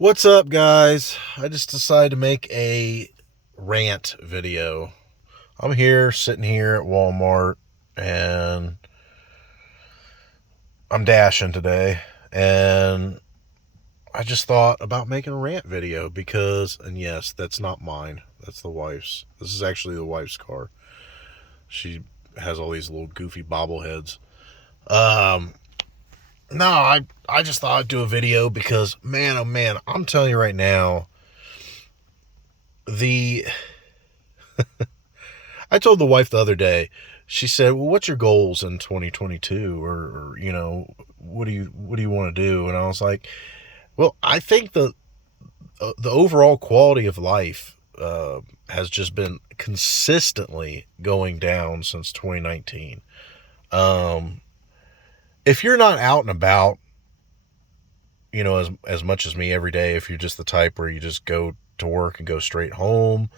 What's up, guys? I just decided to make a rant video. I'm here, sitting here at Walmart, and I'm dashing today, and I just thought about making a rant video because, and yes, that's not mine. That's the wife's. This is actually the wife's car. She has all these little goofy bobbleheads. Um, no, I just thought I'd do a video because, man, oh man, I'm telling you right now, the I told the wife the other day. She said, "Well, what's your goals in 2022, or what do you want to do?" And I was like, "Well, I think the overall quality of life has just been consistently going down since 2019. Um, if you're not out and about, as much as me every day, if you're just the type where you just go to work and go straight home,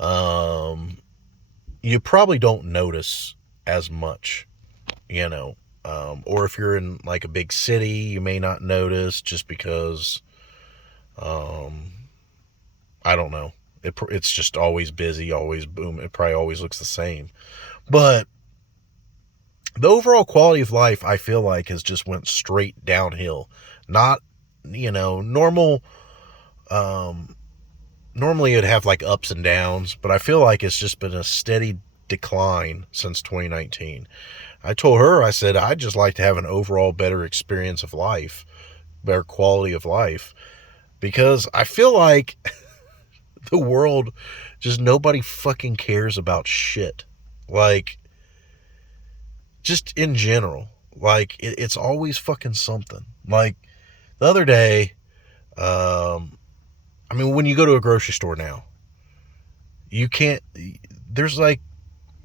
um, you probably don't notice as much, you know. Or if you're in like a big city, you may not notice just because, um, I don't know. It's just always busy, always boom. It probably always looks the same. But the overall quality of life, I feel like, has just went straight downhill. Not, normal. Um, Normally it'd have like ups and downs, but I feel like it's just been a steady decline since 2019. I told her, I said, I'd just like to have an overall better experience of life, better quality of life, because I feel like the world, just nobody fucking cares about shit. Like, just in general. Like, it's always fucking something. Like, the other day, when you go to a grocery store now, you can't, there's like,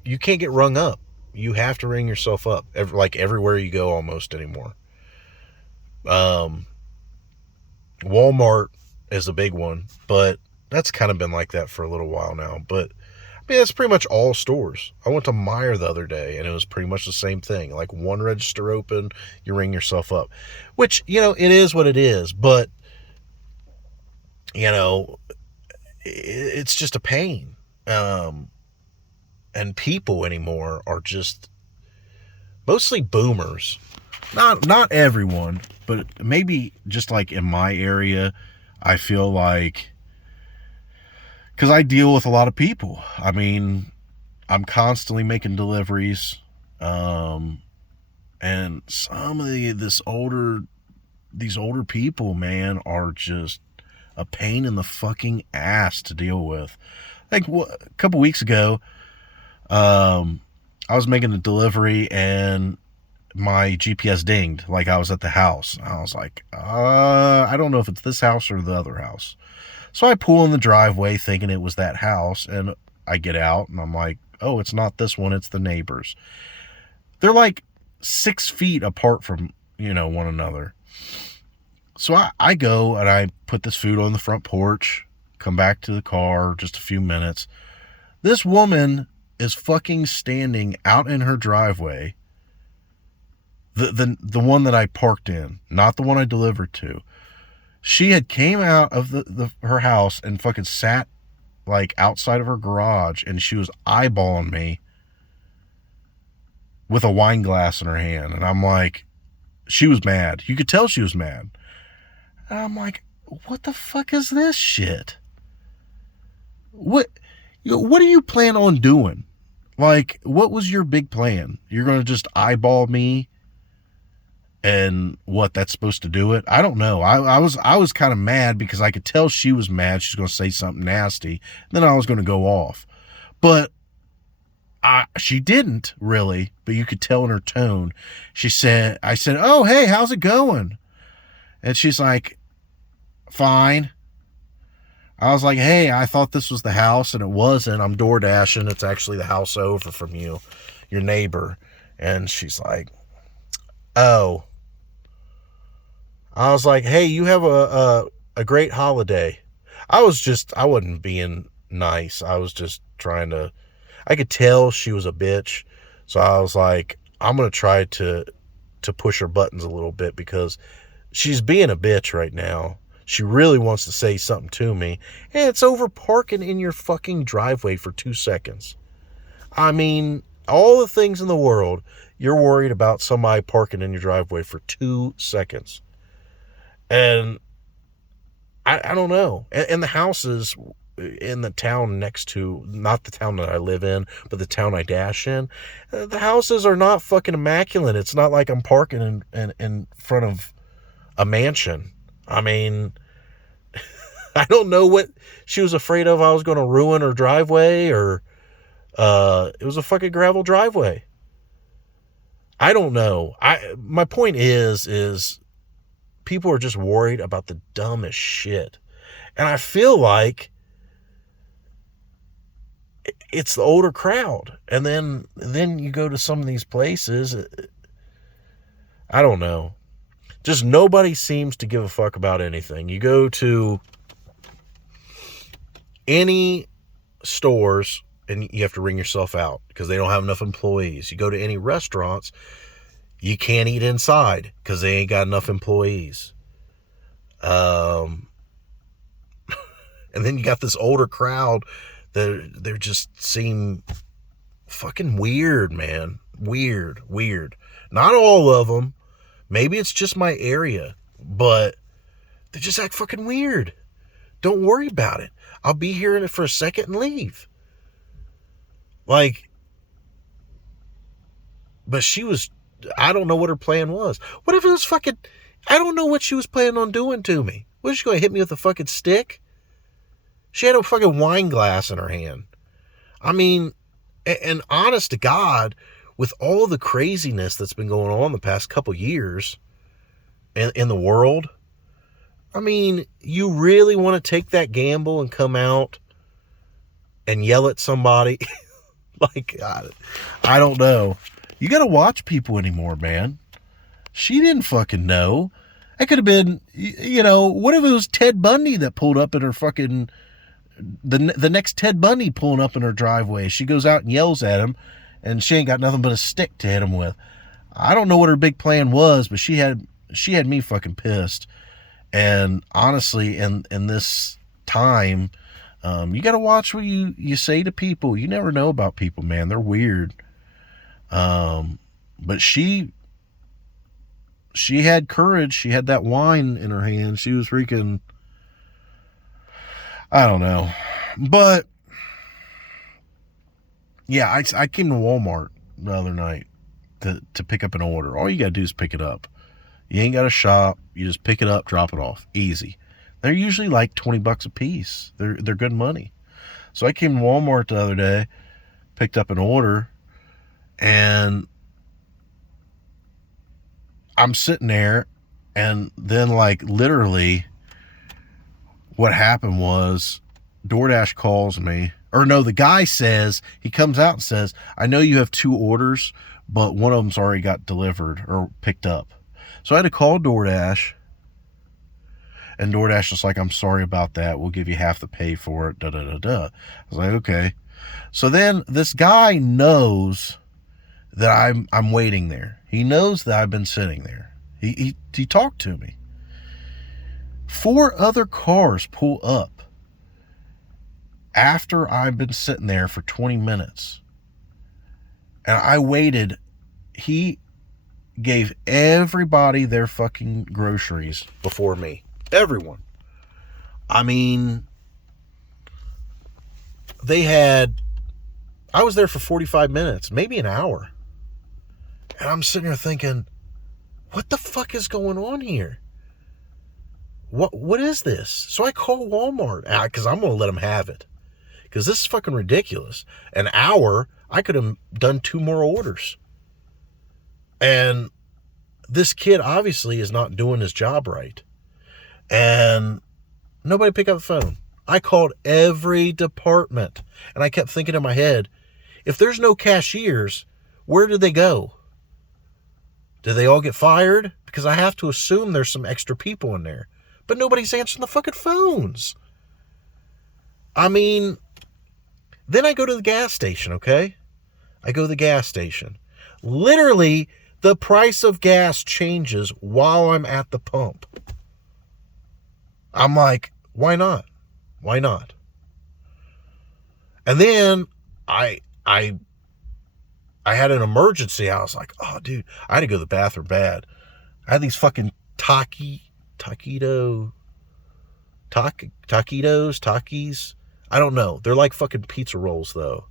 you can't get rung up. You have to ring yourself up, everywhere you go almost anymore. Um, Walmart is a big one, but that's kind of been like that for a little while now. But I mean, that's pretty much all stores. I went to Meijer the other day, and it was pretty much the same thing. Like, one register open, you ring yourself up, which, it is what it is. But you know, it's just a pain. And people anymore are just mostly boomers. Not everyone, but maybe just like in my area, I feel like, because I deal with a lot of people. I mean, I'm constantly making deliveries, and some of these older people, man, are just a pain in the fucking ass to deal with. Like, a couple weeks ago, I was making a delivery and my GPS dinged, like I was at the house. I was like, I don't know if it's this house or the other house. So I pull in the driveway thinking it was that house, and I get out and I'm like, oh, it's not this one, it's the neighbors. They're like 6 feet apart from, one another. So I go and I put this food on the front porch, come back to the car, just a few minutes. This woman is fucking standing out in her driveway. The one that I parked in, not the one I delivered to. She had came out of her house and fucking sat like outside of her garage, and she was eyeballing me with a wine glass in her hand. And I'm like, she was mad. You could tell she was mad. And I'm like, what the fuck is this shit? What do you plan on doing? Like, what was your big plan? You're going to just eyeball me, and what, that's supposed to do it? I don't know. I was kind of mad because I could tell she was mad. She's going to say something nasty. Then I was going to go off. But she didn't really, but you could tell in her tone. I said, oh, hey, how's it going? And she's like, fine. I was like, hey, I thought this was the house, and it wasn't. I'm door dashing. It's actually the house over from you, your neighbor. And she's like, oh. I was like, hey, you have a great holiday. I wasn't being nice. I was just trying to, I could tell she was a bitch. So I was like, I'm going to try to push her buttons a little bit, because she's being a bitch right now. She really wants to say something to me. And it's over parking in your fucking driveway for 2 seconds. I mean, all the things in the world, you're worried about somebody parking in your driveway for 2 seconds. And I don't know. And the houses in the town next to, not the town that I live in, but the town I dash in, the houses are not fucking immaculate. It's not like I'm parking in front of a mansion. I mean, I don't know what she was afraid of. I was going to ruin her driveway, or it was a fucking gravel driveway. I don't know. My point is people are just worried about the dumbest shit. And I feel like it's the older crowd. And then you go to some of these places, I don't know. Just nobody seems to give a fuck about anything. You go to any stores and you have to ring yourself out because they don't have enough employees. You go to any restaurants, you can't eat inside because they ain't got enough employees. And then you got this older crowd that they just seem fucking weird, man. Weird. Not all of them. Maybe it's just my area, but they just act fucking weird. Don't worry about it. I'll be here in it for a second and leave. Like, but she was, I don't know what her plan was. What if it was fucking, I don't know what she was planning on doing to me. Was she going to hit me with a fucking stick? She had a fucking wine glass in her hand. I mean, and honest to God, with all the craziness that's been going on the past couple years in the world, I mean, you really want to take that gamble and come out and yell at somebody? Like, I don't know. You got to watch people anymore, man. She didn't fucking know. It could have been, what if it was Ted Bundy that pulled up in her fucking, the next Ted Bundy pulling up in her driveway. She goes out and yells at him, and she ain't got nothing but a stick to hit him with. I don't know what her big plan was, but she had me fucking pissed. And honestly, in this time, you got to watch what you say to people. You never know about people, man. They're weird. But she had courage. She had that wine in her hand. She was freaking, I don't know. But yeah, I came to Walmart the other night to pick up an order. All you got to do is pick it up. You ain't got to shop. You just pick it up, drop it off. Easy. They're usually like $20 a piece. They're good money. So I came to Walmart the other day, picked up an order, and I'm sitting there, and then like literally what happened was DoorDash calls me. Or no, the guy says, he comes out and says, I know you have 2 orders, but one of them's already got delivered or picked up. So I had to call DoorDash, and DoorDash was like, I'm sorry about that. We'll give you half the pay for it. I was like, okay. So then this guy knows that I'm waiting there. He knows that I've been sitting there. He talked to me. 4 other cars pull up after I've been sitting there for 20 minutes. And I waited. He gave everybody their fucking groceries before me. Everyone. I mean, I was there for 45 minutes, maybe an hour. And I'm sitting there thinking, what the fuck is going on here? What is this? So I call Walmart because I'm going to let them have it. Because this is fucking ridiculous. An hour, I could have done 2 more orders. And this kid obviously is not doing his job right. And nobody picked up the phone. I called every department. And I kept thinking in my head, if there's no cashiers, where did they go? Did they all get fired? Because I have to assume there's some extra people in there. But nobody's answering the fucking phones. I mean, then I go to the gas station, okay? I go to the gas station. Literally, the price of gas changes while I'm at the pump. I'm like, why not? Why not? And then I I I had an emergency. I was like, oh dude, I had to go to the bathroom bad. I had these fucking taquitos. Takis. I don't know. They're like fucking pizza rolls though.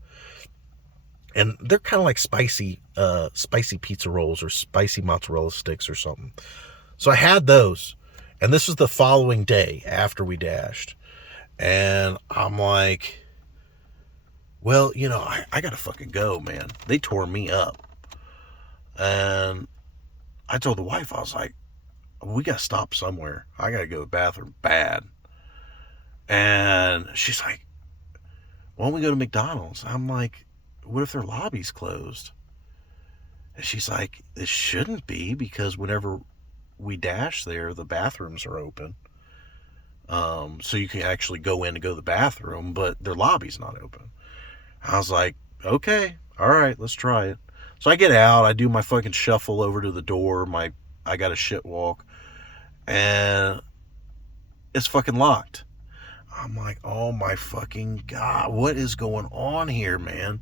And they're kind of like spicy pizza rolls or spicy mozzarella sticks or something. So I had those. And this was the following day after we dashed. And I'm like, well, I gotta fucking go, man. They tore me up. And I told the wife, I was like, we gotta stop somewhere. I gotta go to the bathroom bad. And she's like, why don't we go to McDonald's? I'm like, what if their lobby's closed? And she's like, it shouldn't be, because whenever we dash there, the bathrooms are open. So you can actually go in to go to the bathroom, but their lobby's not open. I was like, okay, all right, let's try it. So I get out, I do my fucking shuffle over to the door, I got a shit walk, and it's fucking locked. I'm like, oh my fucking God, what is going on here, man?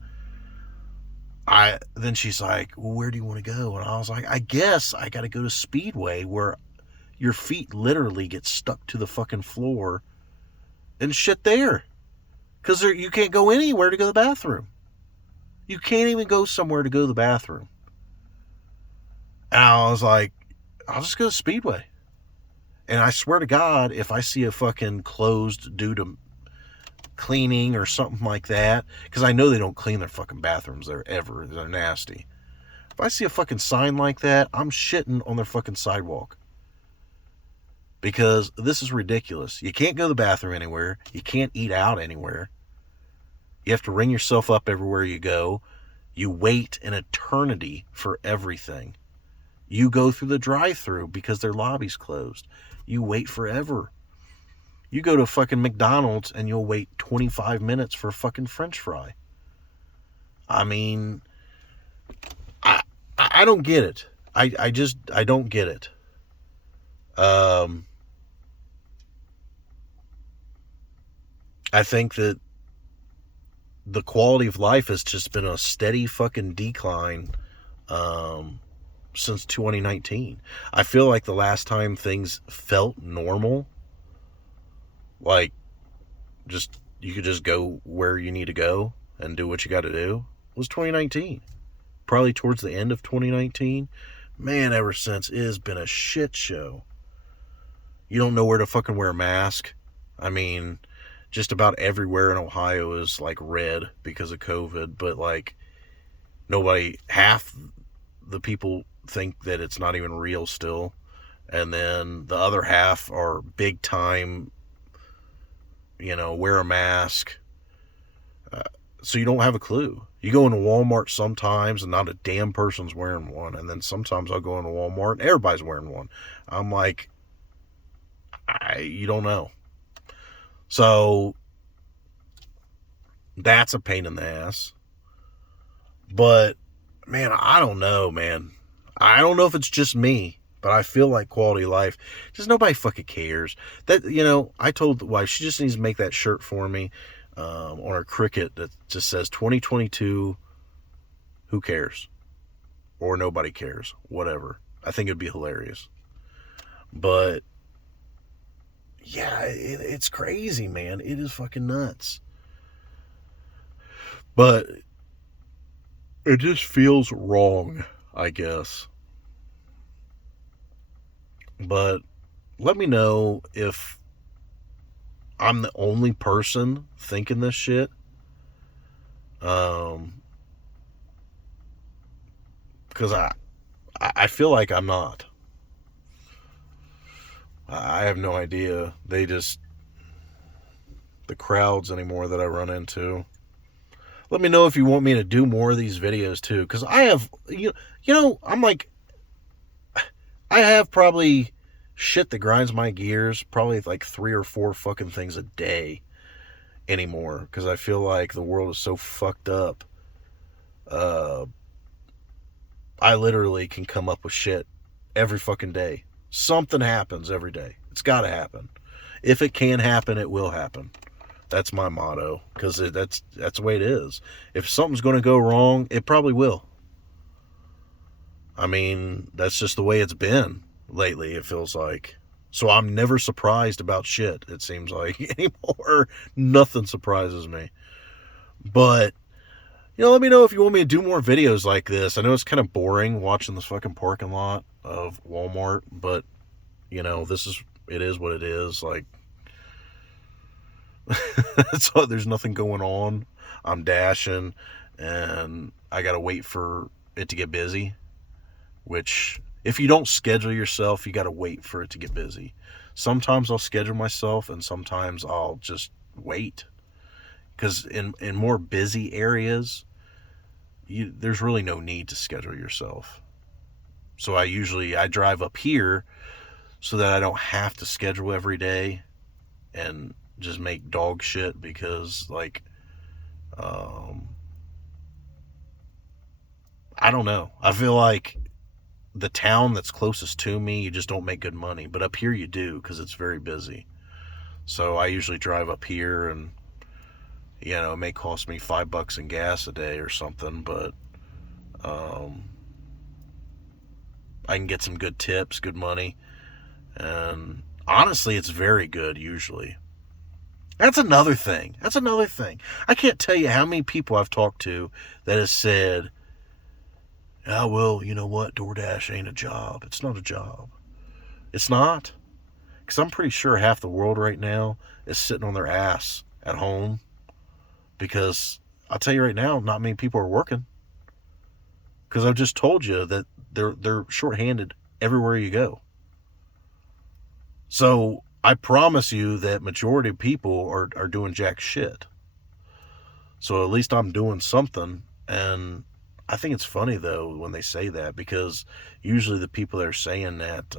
Then she's like, well, where do you want to go? And I was like, I guess I got to go to Speedway, where your feet literally get stuck to the fucking floor and shit there. Because you can't go anywhere to go to the bathroom. You can't even go somewhere to go to the bathroom. And I was like, I'll just go to Speedway. And I swear to God, if I see a fucking closed due to cleaning or something like that, because I know they don't clean their fucking bathrooms there ever. They're nasty. If I see a fucking sign like that, I'm shitting on their fucking sidewalk. Because this is ridiculous. You can't go to the bathroom anywhere. You can't eat out anywhere. You have to ring yourself up everywhere you go. You wait an eternity for everything. You go through the drive-thru because their lobby's closed. You wait forever. You go to fucking McDonald's and you'll wait 25 minutes for a fucking French fry. I mean, I don't get it. I don't get it. I think that the quality of life has just been a steady fucking decline since 2019. I feel like the last time things felt normal, like just you could just go where you need to go and do what you got to do, was 2019. Probably towards the end of 2019. Man, ever since, it has been a shit show. You don't know where to fucking wear a mask. I mean, just about everywhere in Ohio is like red because of COVID, but like half the people think that it's not even real still. And then the other half are big time, wear a mask. So you don't have a clue. You go into Walmart sometimes and not a damn person's wearing one. And then sometimes I'll go into Walmart and everybody's wearing one. I'm like, you don't know. So that's a pain in the ass. But man, I don't know, man. I don't know if it's just me, but I feel like quality of life, just nobody fucking cares. That, I told the wife, she just needs to make that shirt for me on her Cricut that just says 2022, who cares? Or nobody cares, whatever. I think it'd be hilarious. But yeah, it's crazy, man. It is fucking nuts. But it just feels wrong, I guess. But let me know if I'm the only person thinking this shit. Because I feel like I'm not. I have no idea. The crowds anymore that I run into. Let me know if you want me to do more of these videos too. Because I have, I'm like, I have probably shit that grinds my gears, probably like 3 or 4 fucking things a day anymore. Because I feel like the world is so fucked up. I literally can come up with shit every fucking day. Something happens every day. It's got to happen. If it can happen, it will happen. That's my motto, because that's the way it is. If something's going to go wrong, it probably will. I mean, that's just the way it's been lately, it feels like. So I'm never surprised about shit, it seems like, anymore. Nothing surprises me. But, let me know if you want me to do more videos like this. I know it's kind of boring watching this fucking parking lot of Walmart, but, it is what it is. Like, so there's nothing going on. I'm dashing, and I gotta wait for it to get busy. Which, if you don't schedule yourself, you gotta wait for it to get busy. Sometimes I'll schedule myself, and sometimes I'll just wait. Because in more busy areas, there's really no need to schedule yourself. So I drive up here so that I don't have to schedule every day and just make dog shit, because I don't know. I feel like the town that's closest to me, you just don't make good money. But up here you do, because it's very busy. So I usually drive up here, and it may cost me $5 in gas a day or something, but I can get some good tips, good money, and honestly, it's very good usually. That's another thing. I can't tell you how many people I've talked to that have said, "Oh, well, you know what? DoorDash ain't a job." It's not a job. It's not. Because I'm pretty sure half the world right now is sitting on their ass at home. Because I'll tell you right now, not many people are working. Because I've just told you that they're shorthanded everywhere you go. So I promise you that majority of people are doing jack shit. So at least I'm doing something. And I think it's funny, though, when they say that, because usually the people that are saying that,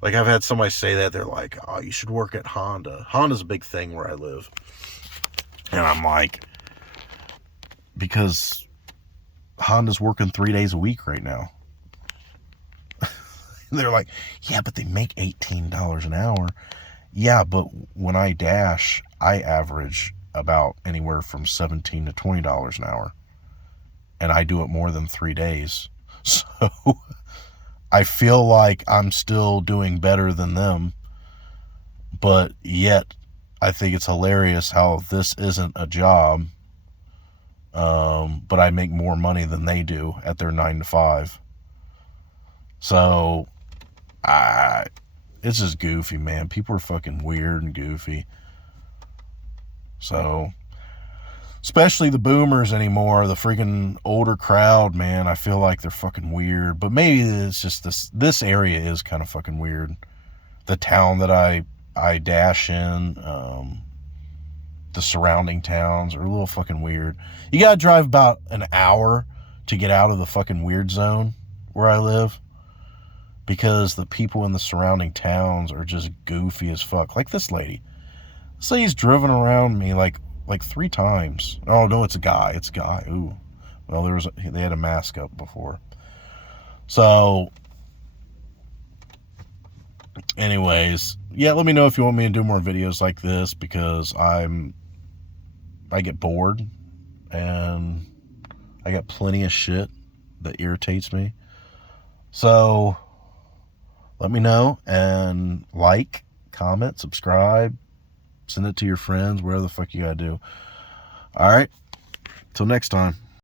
like I've had somebody say that, they're like, "Oh, you should work at Honda." Honda's a big thing where I live. And I'm like, because Honda's working 3 days a week right now. They're like, "Yeah, but they make $18 an hour." Yeah, but when I dash, I average about anywhere from $17 to $20 an hour. And I do it more than 3 days. So I feel like I'm still doing better than them. But yet, I think it's hilarious how this isn't a job. But I make more money than they do at their 9 to 5. So, it's just goofy, man. People are fucking weird and goofy. So, especially the boomers anymore, the freaking older crowd, man. I feel like they're fucking weird. But maybe it's just this area is kind of fucking weird. The town that I dash in, the surrounding towns are a little fucking weird. You gotta drive about an hour to get out of the fucking weird zone where I live, because the people in the surrounding towns are just goofy as fuck. Like this lady. This lady's driven around me like 3 times. Oh no, it's a guy. Ooh. Well, they had a mask up before. So, anyways, yeah, let me know if you want me to do more videos like this, because I get bored, and I got plenty of shit that irritates me. So, let me know, and like, comment, subscribe, send it to your friends, whatever the fuck you gotta do. Alright, till next time.